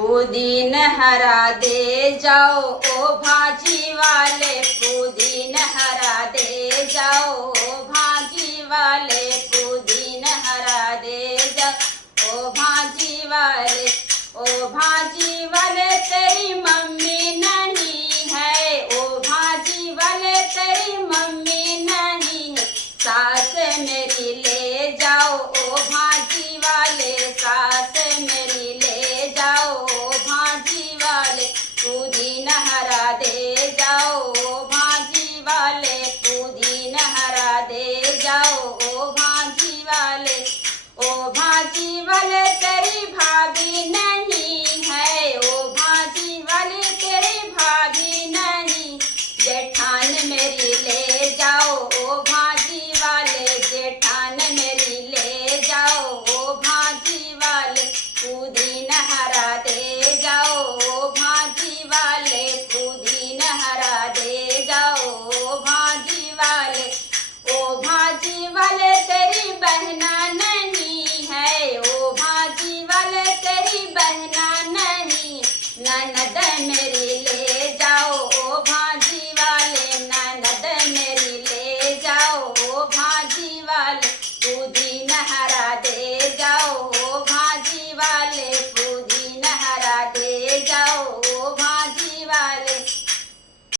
पुदीन हरा दे जाओ ओ भाजी वाले, पुदीन हरा दे जाओ ओ भाजी वाले, पुदीन हरा दे जाओ ओ भाजी वाले। ओ भाजी वाले तेरी मम्मी नहीं है, ओ भाजी वाले तेरी मम्मी नहीं है, सास मेरी ले जाओ ओ भाजी वाले, सास मेरी ले जाओ ओ भाजी वाले, पुदीन हरा दे जाओ ओ भाजी वाले, पुदीन हरा दे जाओ ओ भाजी वाले। ओ भाजी वाले तेरी भाभी नहीं है, ओ भाजी वाले तेरी भाभी नहीं, जेठान मेरी ले जाओ ओ भाजी वाले, जेठान मेरी ले जाओ ओ भाजी वाले, पुदीन हरा दे जाओ ओ भाजी वाले, पुदीन हरा दे जाओ ओ भाजी वाले। ओ भाजी वाले तेरी बहना नहीं है, ओ भाजी वाले तेरी बहना नहीं, ननद मेरी ले